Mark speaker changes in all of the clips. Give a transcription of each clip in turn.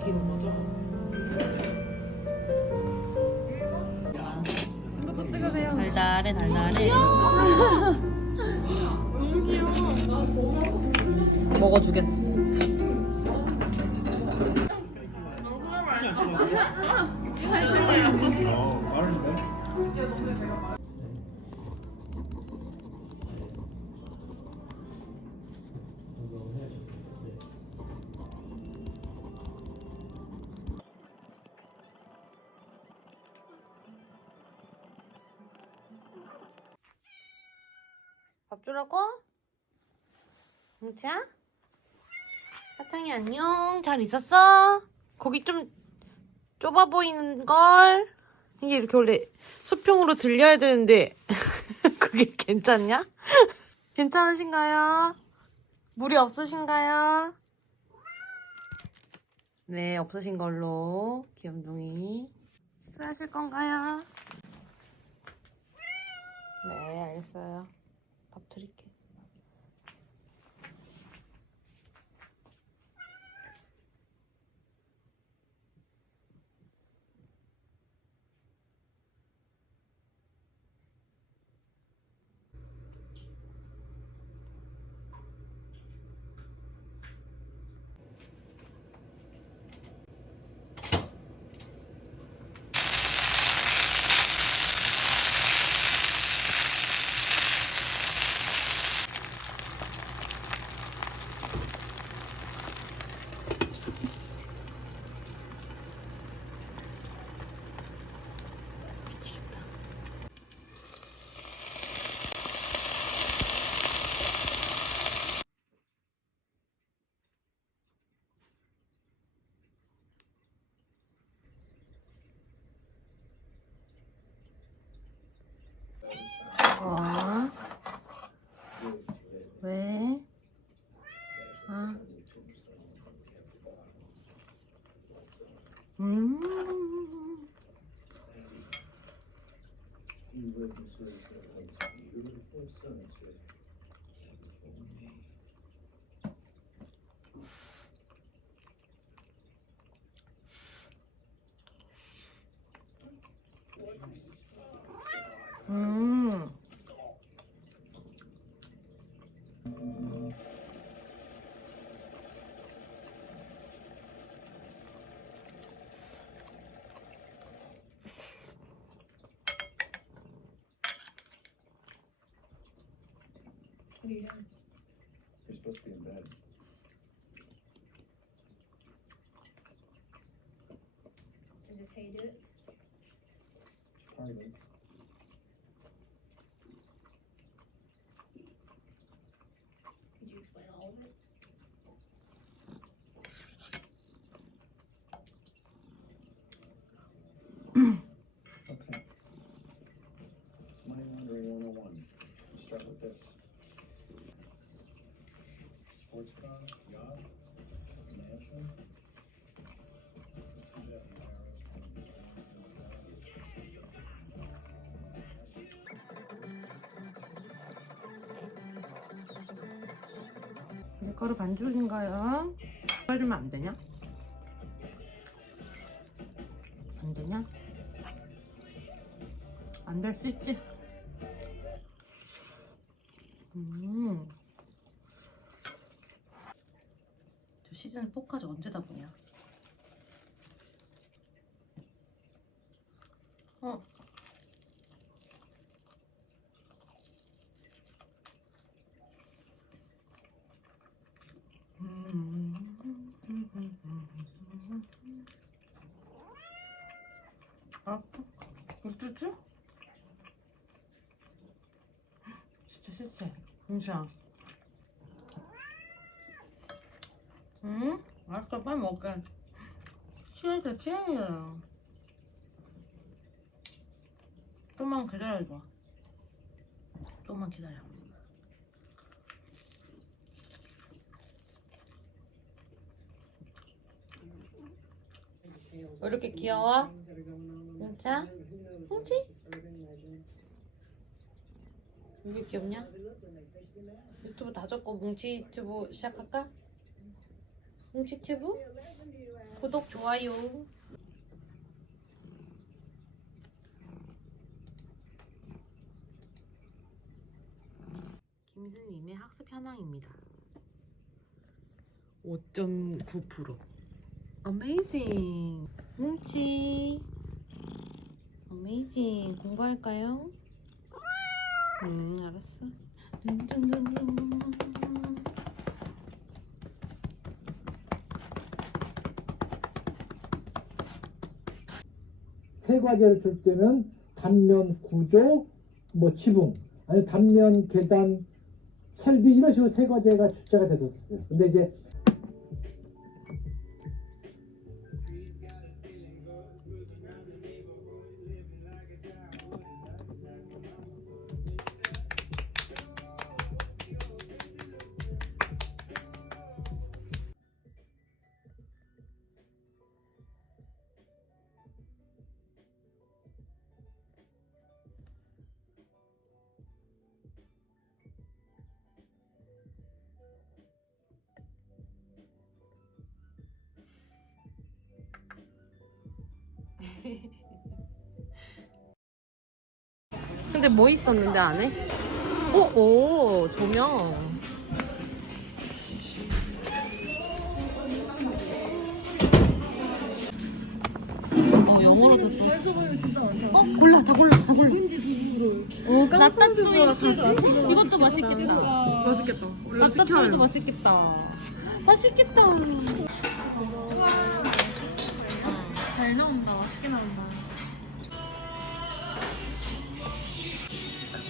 Speaker 1: 시키는 거죠? 달달해 달달해
Speaker 2: 너무 귀여워.
Speaker 1: 먹어주겠어 밥 주라고? 뭉치야? 사탕이 안녕 잘 있었어? 거기 좀 좁아 보이는 걸 이게 이렇게 원래 수평으로 들려야 되는데 그게 괜찮냐? 괜찮으신가요? 물이 없으신가요? 네 없으신 걸로 귀염둥이 식사하실 건가요? 네 알겠어요 밥 드릴게. 미
Speaker 3: You're supposed to be in bed.
Speaker 1: 반죽인가요? 해주면 안 되냐? 안 되냐? 안 될 수 있지? 음. 저 시즌 4까지 언제 다 보냐? 어. 알았어. 어쩌지? 진짜 싫지? 은수야. 응? 알았어, 빨리 먹게. 취할 때 취향이야. 좀만 기다려줘. 좀만 기다려. 왜 이렇게 귀여워? 진짜? 홍치? 왜 이렇게 귀엽냐? 유튜브 다 적고 뭉치 유튜브 시작할까? 뭉치 튜브?
Speaker 2: 구독, 좋아요.
Speaker 1: 김슬님의 학습 현황입니다. 5.9% Amazing 뭉치 Amazing 공부할까요? 응 알았어
Speaker 4: 세 과제를 줄 때는 단면 구조, 뭐 지붕, 아니 단면 계단 설비 이런 식으로 세 과제가 출제가 됐었어요. 근데 이제
Speaker 1: 뭐 있었는데 안에? 오, 오 조명 어 영어로도 또 어? 골라 다 골라 다 골라 어, 라따뚜이 이것도 맛있겠다
Speaker 2: 맛있겠다.
Speaker 1: 라따뚜이도 맛있겠다 맛있겠다
Speaker 2: 잘 나온다. 맛있게 나온다.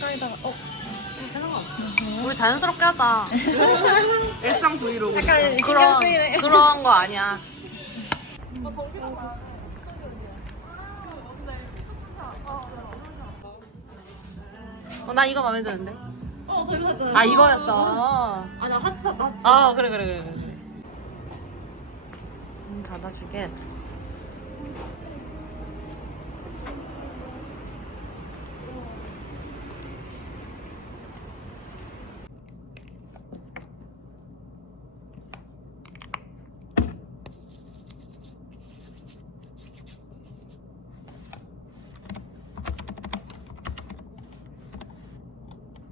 Speaker 2: 가까이다가 어
Speaker 1: 되는 거 없어 우리 자연스럽게 하자
Speaker 2: 일상 브이로그. 약간
Speaker 1: 그런 그런 거 아니야 어, 나 이거 마음에 드는데.
Speaker 2: 어 저희가 하잖아요.
Speaker 1: 아 이거였어.
Speaker 2: 아나 핫사 나.
Speaker 1: 아 그래 그래 그래 그래. 음, 닫아주겠어.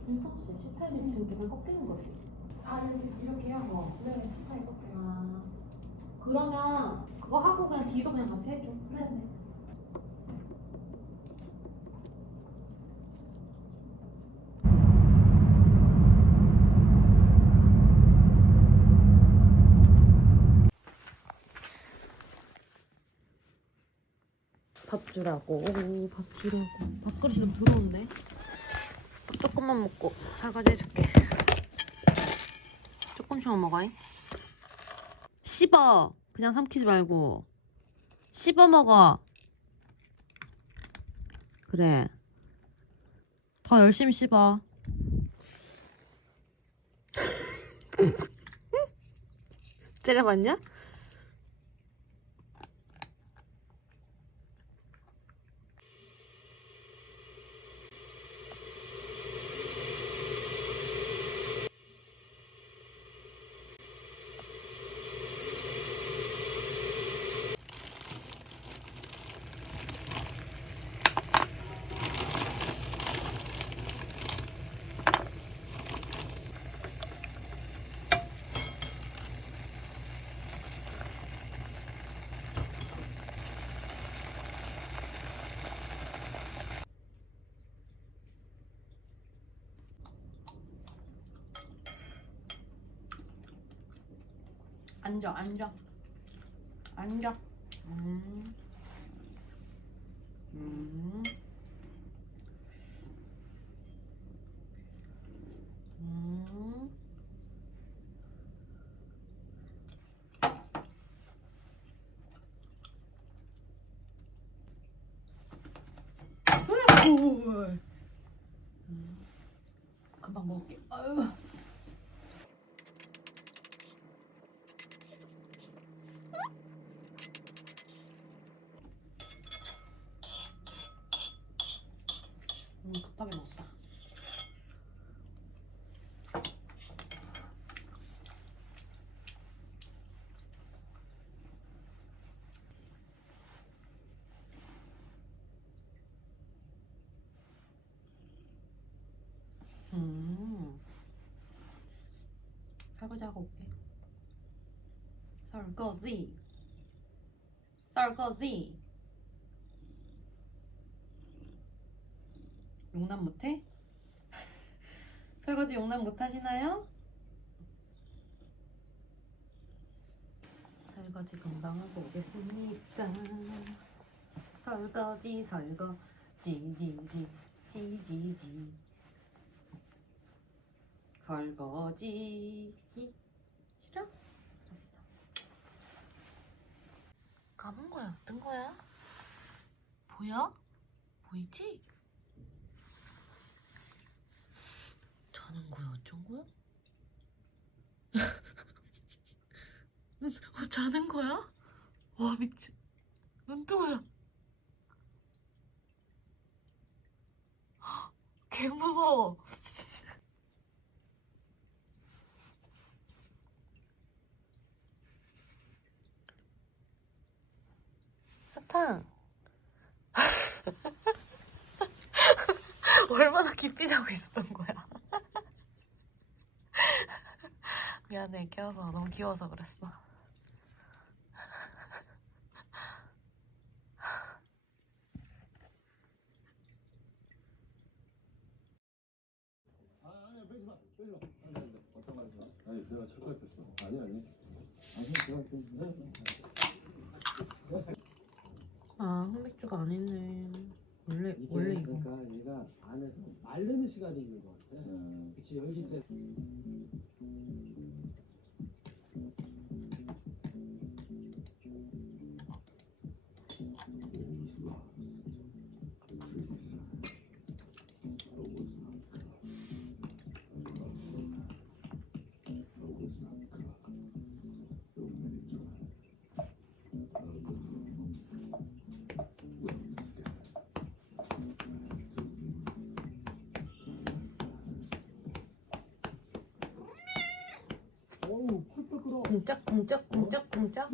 Speaker 5: 준석 씨 스타일이 지금 계속 꺾이는 거지?
Speaker 2: 아 이렇게 이렇게요?
Speaker 5: 어.
Speaker 2: 네 스타일 꺾여요.
Speaker 5: 아 그러면 그거 하고 그냥 뒤도 그냥 같이 해줘.
Speaker 2: 네네.
Speaker 1: 밥 주라고. 밥 주라고. 밥그릇이 좀 들어온데. 조금만 먹고 설거지 해줄게. 조금씩만 먹어. 잉 씹어. 그냥 삼키지 말고. 씹어 먹어. 그래. 더 열심히 씹어. 째려봤냐? 앉아, 앉아. 앉아. 음. 음. 음. 음. 금방 먹을게. 아유. 음, 급하게 먹었다. 설거지 하고 올게. 설거지. 설거지. 용납 못해? 설거지 용납 못 하시나요? 설거지 금방 하고 오겠습니다. 설거지 설거지 지지 지지지 설거지 싫어? 됐어. 감은 거야? 어떤 거야? 보여? 보이지? 자는 거야? 어쩐 거야? 어, 자는 거야? 와 미친 눈뜨거야 개 무서워 사탕 얼마나 깊이 자고 있었던 거야 미안해 깨워서 너무 귀여워서 그랬어
Speaker 6: 말이죠? 아니 내가 착각했어. 아니 아니. 아니 내가 좀
Speaker 1: 아 아니네 원래 원래 이거
Speaker 7: 그러니까 얘가 안에서 마르는 시간이 있는 것 같아. 그치 열기 때.
Speaker 1: 쿵짝 쿵짝 쿵짝 쿵짝.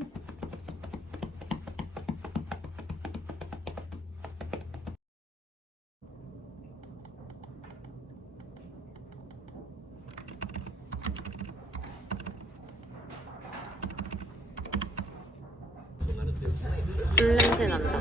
Speaker 1: 술 냄새 난다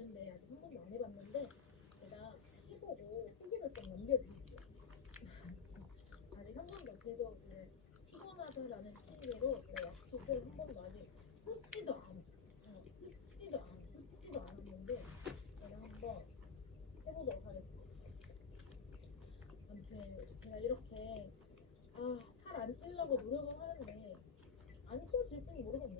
Speaker 8: 있는데 아직 한 번도 안 해봤는데 제가 해보고 후기를 좀 남겨드릴게요. 아직 한 번도 계속 그 피곤하다라는 핑계로 제가 약속을 한 번도 아직 했지도 않았어요. 어, 했지도 않, 했지도 않았는데 제가 한번 해보도록 하겠습니다. 아무튼 제가 이렇게 아, 살안 찌려고 노력을 하는데 있을지 모르겠네.
Speaker 1: 이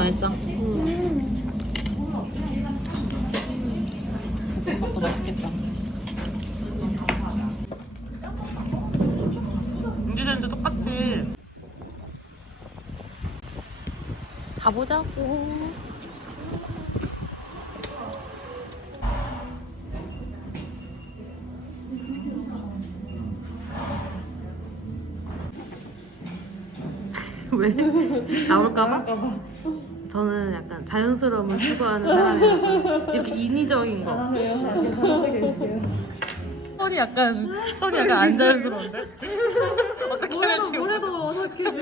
Speaker 1: 맛있어. 볶음밥도 맛있겠다. 뉴질랜드 똑같이. 가보자고. 왜? 나올까봐? 자연스러움을 추구하는 사람이라서 이렇게 인위적인 거.
Speaker 2: 아 그래요? 아.
Speaker 1: 손이 약간 손이 약간 안 자연스러운데? 어떻게 해야 지금?
Speaker 2: 노래도 어떻게 지금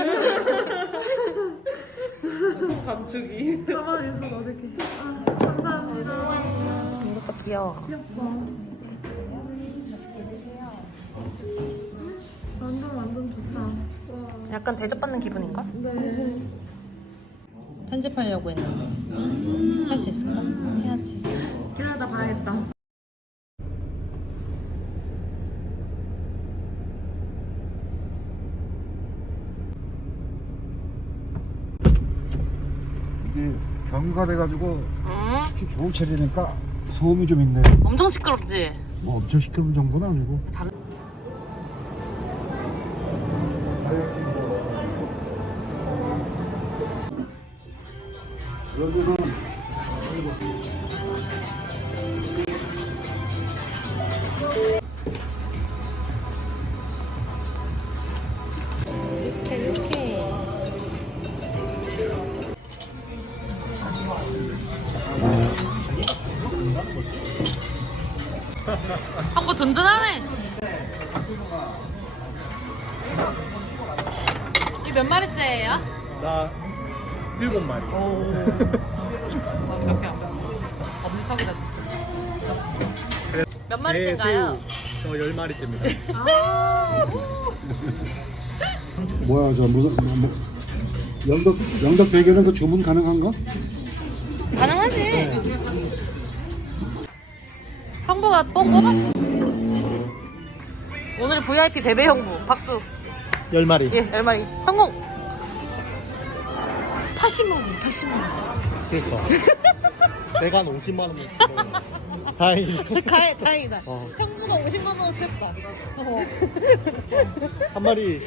Speaker 1: 감축이.
Speaker 2: 가만히 있어 어떻게 아 감사합니다
Speaker 1: 이것도 귀여워.
Speaker 2: 완전 완전 좋다
Speaker 1: 약간 대접받는 기분인가?
Speaker 2: 네
Speaker 1: 편집하려고 했는데 할 수 있을까? 해야지.
Speaker 2: 기다리다 봐야겠다
Speaker 9: 이게 경유가 돼가지고
Speaker 1: 응?
Speaker 9: 특히 겨울철이니까 소음이 좀 있네.
Speaker 1: 엄청 시끄럽지?
Speaker 9: 뭐 엄청 시끄러운 정도는 아니고.
Speaker 1: 다른 이렇게 마리째인가요?
Speaker 6: 저열 마리째입니다.
Speaker 9: 뭐야 저 무슨 뭐, 뭐, 영덕 영덕 대게는 그 주문 가능한가?
Speaker 1: 가능하지 형부가 뽕 뽑았어 오늘 VIP 대배 형부 박수
Speaker 6: 열 마리.
Speaker 1: 예 10마리 성공 80만 원 80만 원
Speaker 6: 그러니까. 내가 한 50만 원 먹고. 다행히
Speaker 1: 가, 다행이다
Speaker 6: 어.
Speaker 1: 형부가 50만원 했다 어.
Speaker 6: 한 마리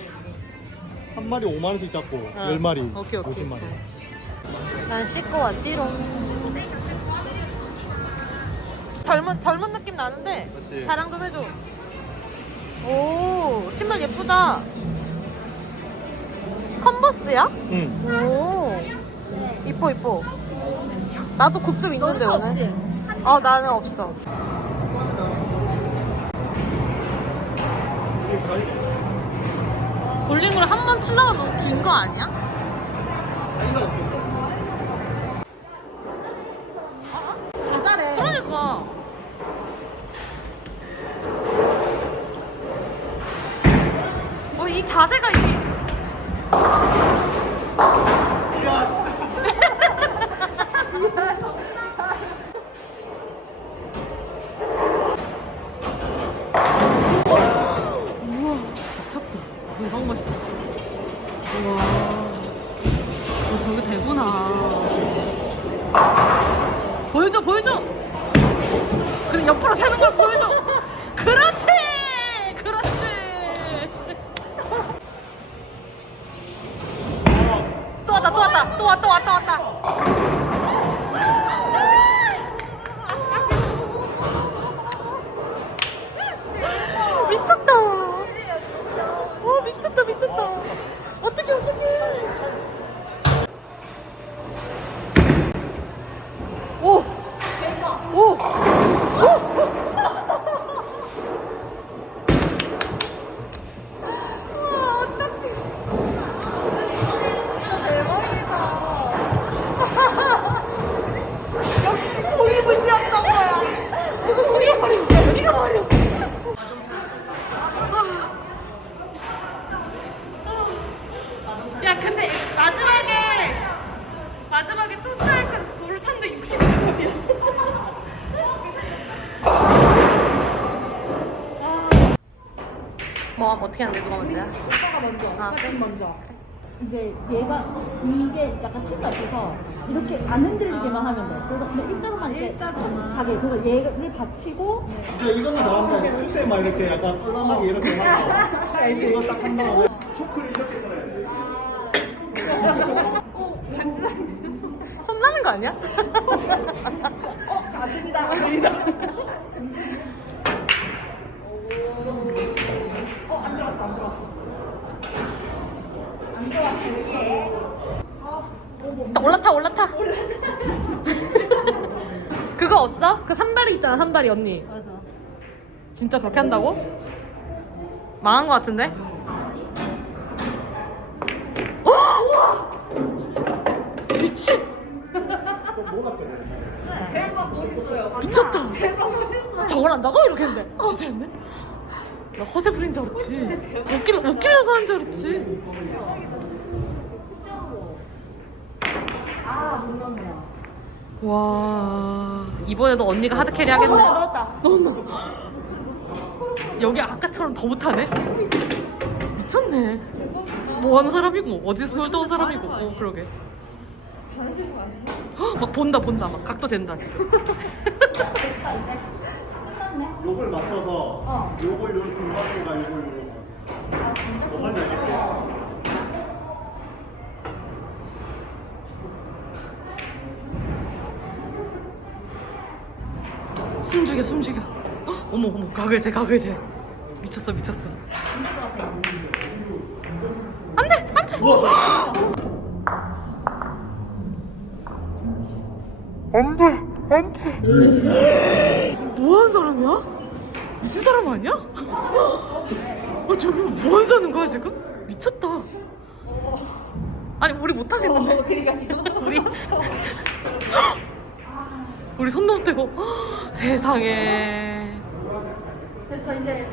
Speaker 6: 한 마리 5만 원씩 잡고
Speaker 1: 어.
Speaker 6: 열 마리
Speaker 1: 오케이, 오케이.
Speaker 6: 50만 원.
Speaker 1: 난 씻고 왔지롱 젊은 젊은 느낌 나는데
Speaker 6: 그치.
Speaker 1: 자랑 좀 해줘 오 신발 예쁘다 컨버스야?
Speaker 6: 응.
Speaker 1: 오 이뻐 이뻐 나도 곡좀 있는데 오늘. 어 나는 없어. 볼링으로 한 번 치려면 너무 긴 거 아니야? 어, 저게 되구나. 보여줘 보여줘! 그래 옆으로 세는 걸 보여줘! 그렇지! 그렇지! 또 왔다 또 왔다! 또 왔다 왔다 왔다 뭐 어떻게 하는데 누가 먼저야?
Speaker 2: 오빠가 먼저.
Speaker 1: 아,
Speaker 2: 오빠 먼저.
Speaker 5: 이제 얘가 이게 약간 틈이 없어서 이렇게 안 흔들리게만 하면 돼. 그래서 그냥 일자로만 이렇게
Speaker 2: 일자로만.
Speaker 5: 가게. 그래서 얘를 받치고
Speaker 6: 이제 이것만 더 한다. 칠때 막 이렇게 약간 꿀렁하게 이렇게 하고. 이거 딱 한 다음에 초크를 이렇게 끌어야 돼.
Speaker 1: 혼나는 거 아니야?
Speaker 2: 안 됩니다. 안 됩니다. 어, 안 들어왔어, 안 들어왔어. 안 들어왔어, 이게.
Speaker 1: 올라타 올라타. 그거 없어? 그 산발이 있잖아 산발이 언니.
Speaker 5: 맞아.
Speaker 1: 진짜 그렇게 한다고? 망한 거 같은데? 어! 미친!
Speaker 6: 좀 노랗게.
Speaker 1: 미쳤다. 저걸 한다고? 이렇게 했는데 진짜 했네? 나 허세 부린 줄 알았지. 웃길, 웃기려고 하는 줄 알았지. 와 이번에도 언니가 하드 캐리 하겠네. 넣었다. 넣었나? 여기 아까처럼 더 못하네. 미쳤네. 뭐 하는 사람이고 어디서 놀다 온 사람이고. 어 그러게. 헉, 막 본다 본다 막 각도 잰다 지금.
Speaker 6: 요걸 맞춰서 요걸 요렇게 공간에가 요걸 요렇게. 아 진짜?
Speaker 1: 숨 죽여 숨 죽여. 헉, 어머 어머 가글제 가글제. 미쳤어 미쳤어. 안돼 안돼. 안돼 안돼. 뭐하는 사람이야? 미친 사람 아니야? 어 저기 뭐하는 사는 거야 지금? 미쳤다. 아니 우리 못하겠는데. 우리. 우리 손도 못 대고 세상에.
Speaker 2: 됐어, 이제